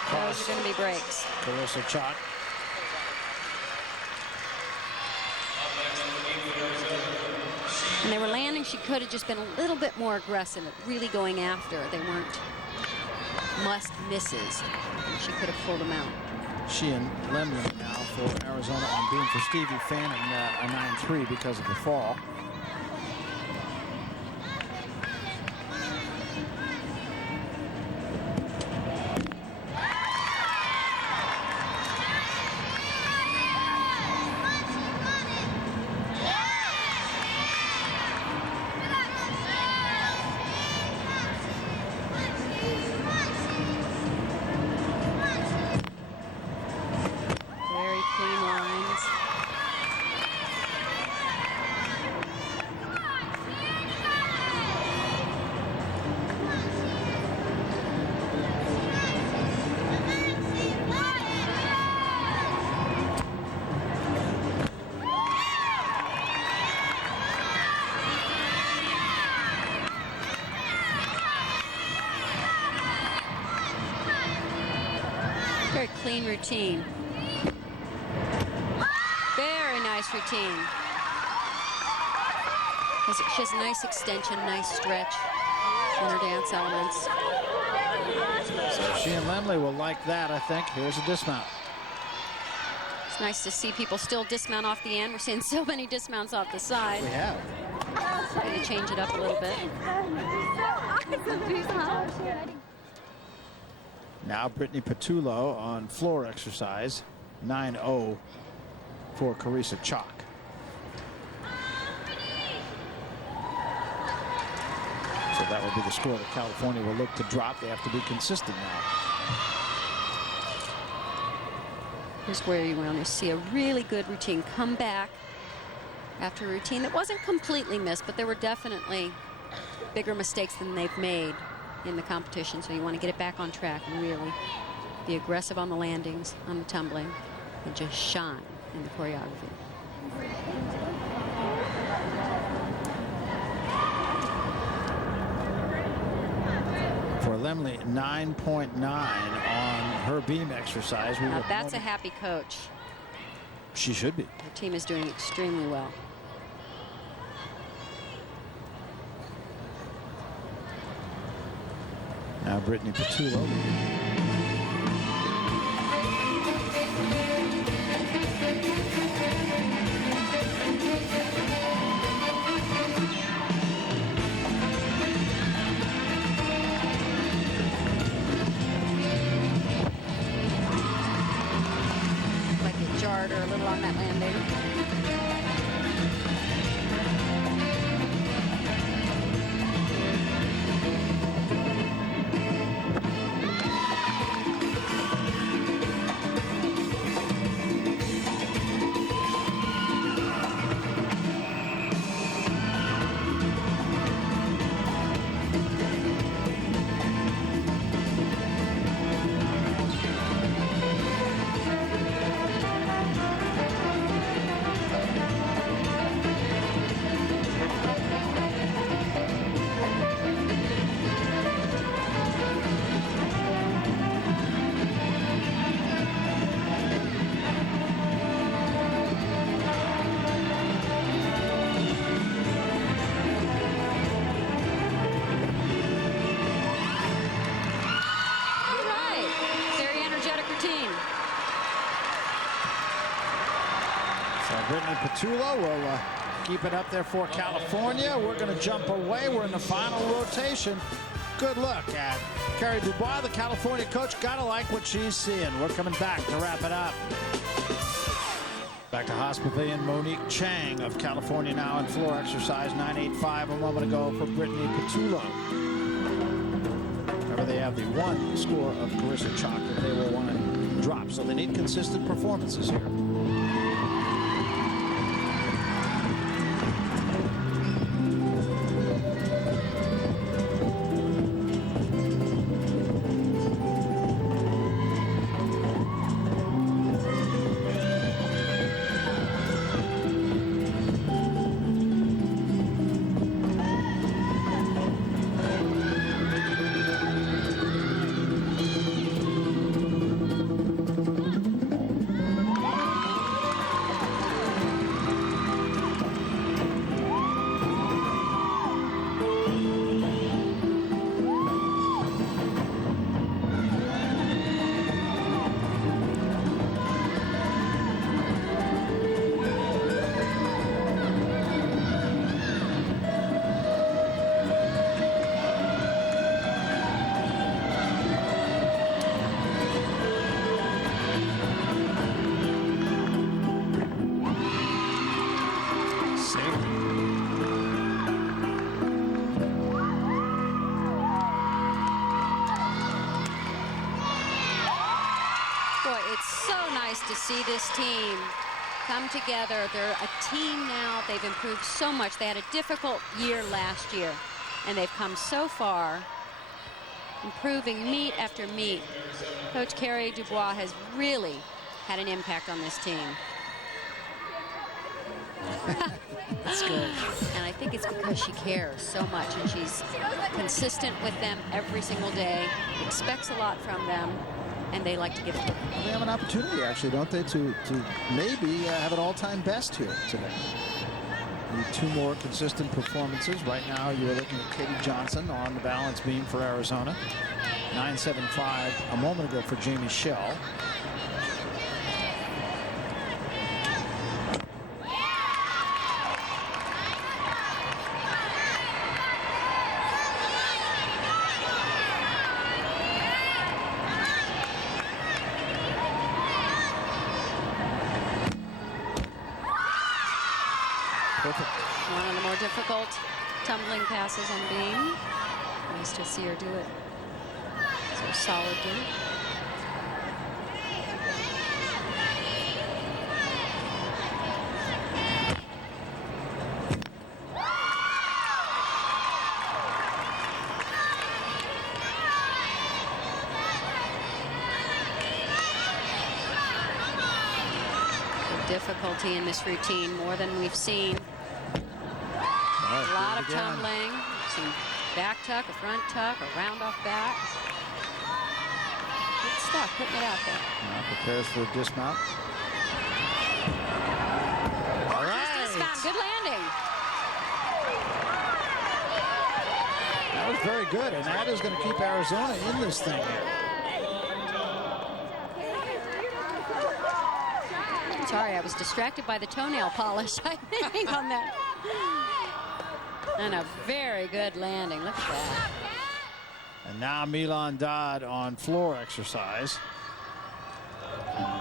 Those are going to be breaks. Carissa Chalk. And they were landing. She could have just been a little bit more aggressive at really going after. They weren't must misses. She could have pulled them out. She and Lemley now for Arizona on beam for Stevie Fanning, a 9-3 because of the fall. Very clean routine. Very nice routine. She has a nice extension, nice stretch. in her dance elements. So she and Lemley will like that, I think. Here's a dismount. It's nice to see people still dismount off the end. We're seeing so many dismounts off the side. We have. Going to change it up a little bit. Now Brittany Petullo on floor exercise. 9-0 for Carissa Chalk. So that will be the score that California will look to drop. They have to be consistent now. Here's where you want to see a really good routine. Come back after a routine that wasn't completely missed, but there were definitely bigger mistakes than they've made in the competition. So you want to get it back on track and really be aggressive on the landings, on the tumbling, and just shine in the choreography. For Lemley, 9.9 on her beam exercise. Now that's a happy coach. She should be. Her team is doing extremely well. Now Brittany Petullo. Like it jarred her a little on that landing. Brittany Petullo will keep it up there for California. We're going to jump away. We're in the final rotation. Good look at Carrie Dubois, the California coach. Gotta like what she's seeing. We're coming back to wrap it up. Back to Haas Pavilion. Monique Chang of California now in floor exercise. 9.85 a moment ago for Brittany Petullo. Remember, they have the one score of Carissa Chalk that they will want to drop. So they need consistent performances here. To see this team come together. They're a team now. They've improved so much. They had a difficult year last year, and they've come so far, improving meet after meet. Coach Carrie Dubois has really had an impact on this team. That's good. And I think it's because she cares so much, and she's consistent with them every single day, expects a lot from them, and they like to give it to them. Well, they have an opportunity, actually, don't they, to maybe have an all-time best here today. Need 2 more consistent performances. Right now, you're looking at Katie Johnson on the balance beam for Arizona. 9.75 a moment ago for Jamie Schell. Perfect. One of the more difficult tumbling passes on beam. Nice to see her do it so solidly. The difficulty in this routine, more than we've seen. A lot of tumbling, some back tuck, a front tuck, a round off back. Good stuff, putting it out there. Now prepares for a dismount. All right. Dismount, good landing. That was very good, and that is going to keep Arizona in this thing here. Sorry, I was distracted by the toenail polish. I think on that. And a very good landing. Look at that. And now Milan Dodd on floor exercise.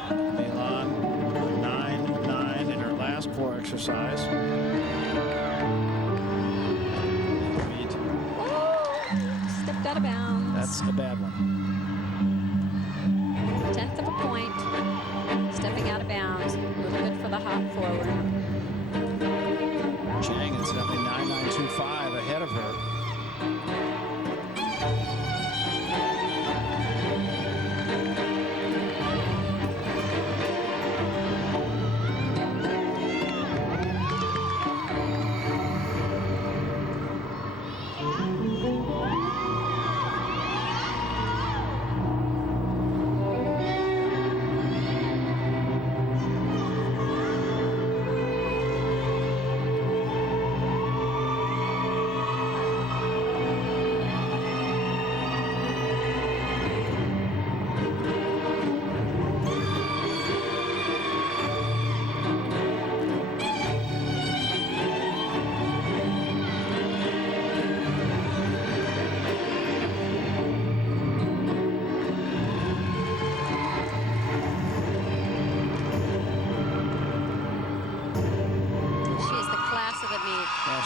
Milan 9-9 in her last floor exercise. Stepped out of bounds. That's a bad one. 1/10 of a point. Stepping out of bounds. Look good for the hop forward. Chang incidentally 9.925 ahead of her.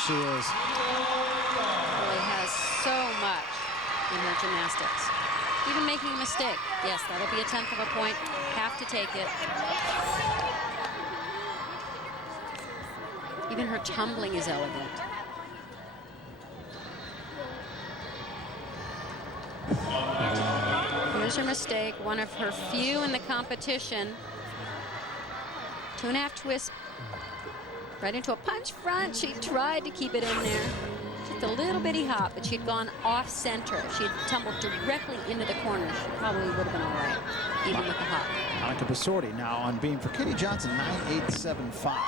She is. Really has so much in her gymnastics. Even making a mistake. Yes, that'll be a 1/10 of a point. Have to take it. Even her tumbling is elegant. Here's her mistake. One of her few in the competition. 2.5 twists. Right into a punch front. She tried to keep it in there. Just a little bitty hop, but she'd gone off center. If she had tumbled directly into the corner, she probably would have been all right, even with the hop. Monica Basorti now on beam for Katie Johnson, 9.875.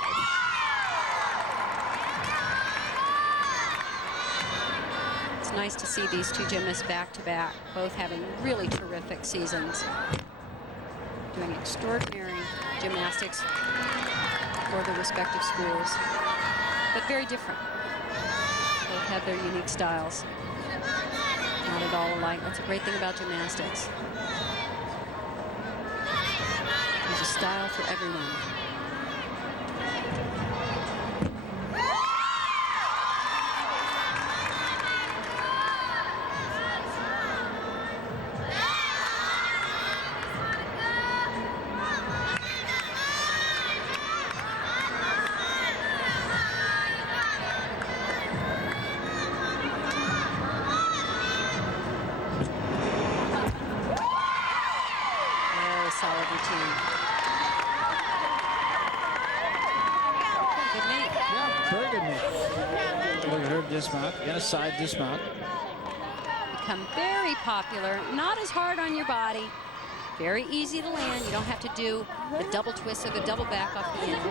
It's nice to see these two gymnasts back to back, both having really terrific seasons. Doing extraordinary gymnastics for their respective schools, but very different. Both have their unique styles. Not at all alike. That's a great thing about gymnastics. There's a style for everyone. Dismount, and a side dismount. Become very popular, not as hard on your body, very easy to land. You don't have to do the double twist or the double back off the end.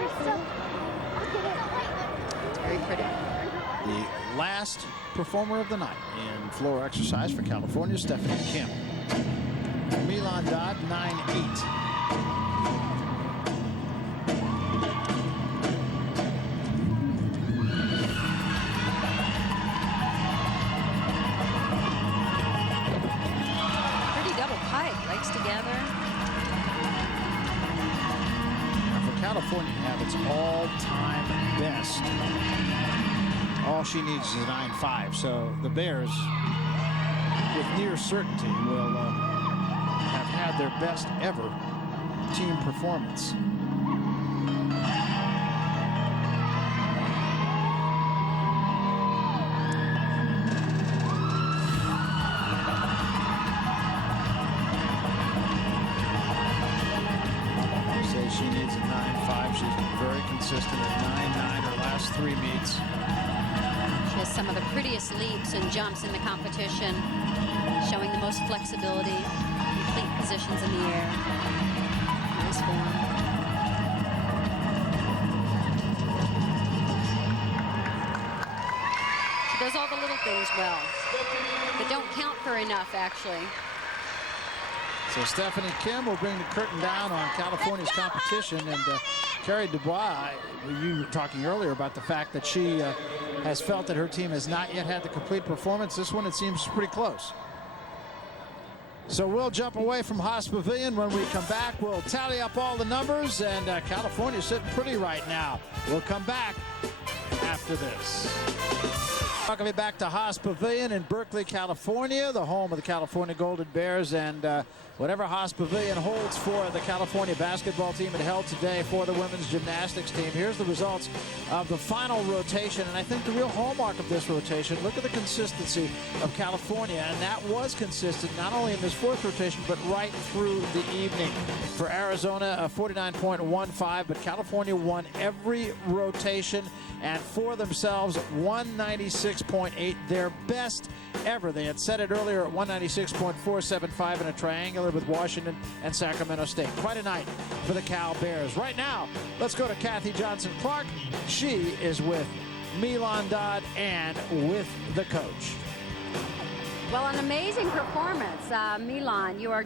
It's very pretty. The last performer of the night in floor exercise for California, Stephanie Kim. Milan Dodd, 9-8. Together. Now for California to have its all-time best, all she needs is a 9-5. So the Bears, with near certainty, will have had their best ever team performance. She needs a 9-5. She's been very consistent at 9-9 her last 3 meets. She has some of the prettiest leaps and jumps in the competition, showing the most flexibility, complete positions in the air. Nice form. She does all the little things well, but don't count for enough, actually. So Stephanie Kim will bring the curtain down on California's competition. And Carrie Dubois, you were talking earlier about the fact that she has felt that her team has not yet had the complete performance. This one, it seems pretty close. So we'll jump away from Haas Pavilion. When we come back, we'll tally up all the numbers. And California's sitting pretty right now. We'll come back after this. Welcome back to Haas Pavilion in Berkeley, California, the home of the California Golden Bears. And whatever Haas Pavilion holds for the California basketball team, it held today for the women's gymnastics team. Here's the results of the final rotation. And I think the real hallmark of this rotation, look at the consistency of California. And that was consistent not only in this fourth rotation, but right through the evening. For Arizona, 49.15, but California won every rotation. And for themselves, 196.8, their best ever. They had set it earlier at 196.475 in a triangular with Washington and Sacramento State. Quite a night for the Cal Bears. Right now, let's go to Kathy Johnson-Clark. She is with Milan Dodd and with the coach. Well, an amazing performance. Milan, you are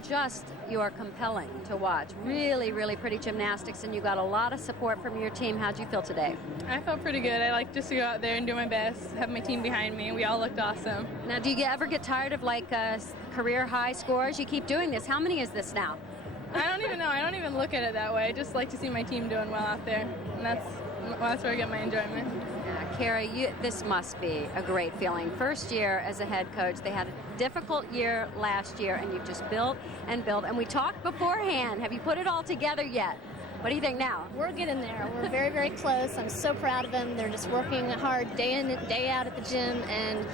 compelling to watch. Really, really pretty gymnastics, and you got a lot of support from your team. How'd you feel today? I felt pretty good. I like just to go out there and do my best, have my team behind me. We all looked awesome. Now, do you ever get tired of career high scores? You keep doing this. How many is this now? I don't even know. I don't even look at it that way. I just like to see my team doing well out there, and that's where I get my enjoyment. Carrie, this must be a great feeling. First year as a head coach, they had a difficult year last year, and you've just built and built. And we talked beforehand. Have you put it all together yet? What do you think now? We're getting there. We're very, very close. I'm so proud of them. They're just working hard day in and day out at the gym and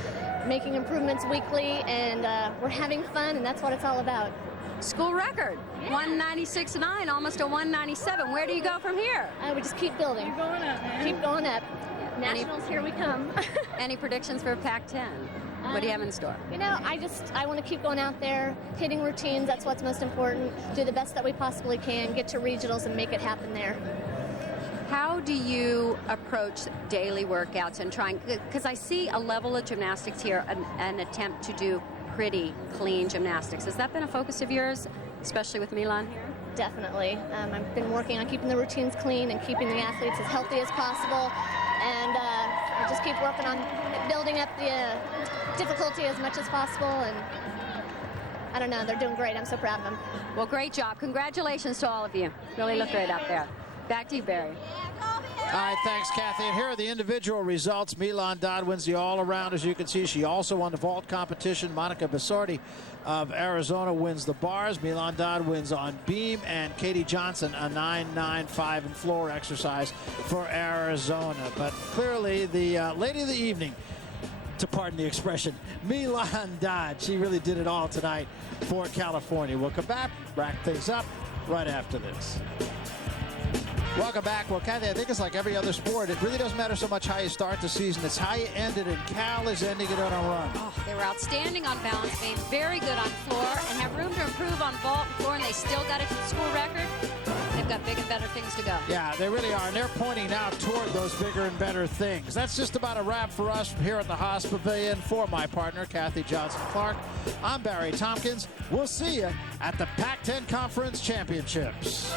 making improvements weekly, and we're having fun, and that's what it's all about. School record, yeah. 196.9, almost a 197. Where do you go from here? We just keep building. Keep going up, man. Keep going up. Nationals, here we come. Any predictions for Pac-10? What do you have in store? You know, I want to keep going out there, hitting routines. That's what's most important. Do the best that we possibly can, get to regionals and make it happen there. How do you approach daily workouts and trying, because I see a level of gymnastics here, an attempt to do pretty clean gymnastics. Has that been a focus of yours, especially with Milan here? Definitely. I've been working on keeping the routines clean and keeping the athletes as healthy as possible. And I just keep working on building up the difficulty as much as possible. And I don't know, they're doing great. I'm so proud of them. Well, great job. Congratulations to all of you. Really look great out there. Back to you, Barry. All right, thanks, Kathy. And here are the individual results. Milan Dodd wins the all-around, as you can see. She also won the vault competition. Monica Basardi of Arizona wins the bars. Milan Dodd wins on beam. And Katie Johnson, a 9.95 in floor exercise for Arizona. But clearly, the lady of the evening, to pardon the expression, Milan Dodd. She really did it all tonight for California. We'll come back, wrap things up right after this. Welcome back. Well, Kathy, I think it's like every other sport. It really doesn't matter so much how you start the season. It's how you end it, and Cal is ending it on a run. Oh, they were outstanding on balance beam, very good on floor, and have room to improve on vault and floor, and they still got a school record. They've got big and better things to go. Yeah, they really are, and they're pointing now toward those bigger and better things. That's just about a wrap for us from here at the Haas Pavilion. For my partner, Kathy Johnson-Clark, I'm Barry Tompkins. We'll see you at the Pac-10 Conference Championships.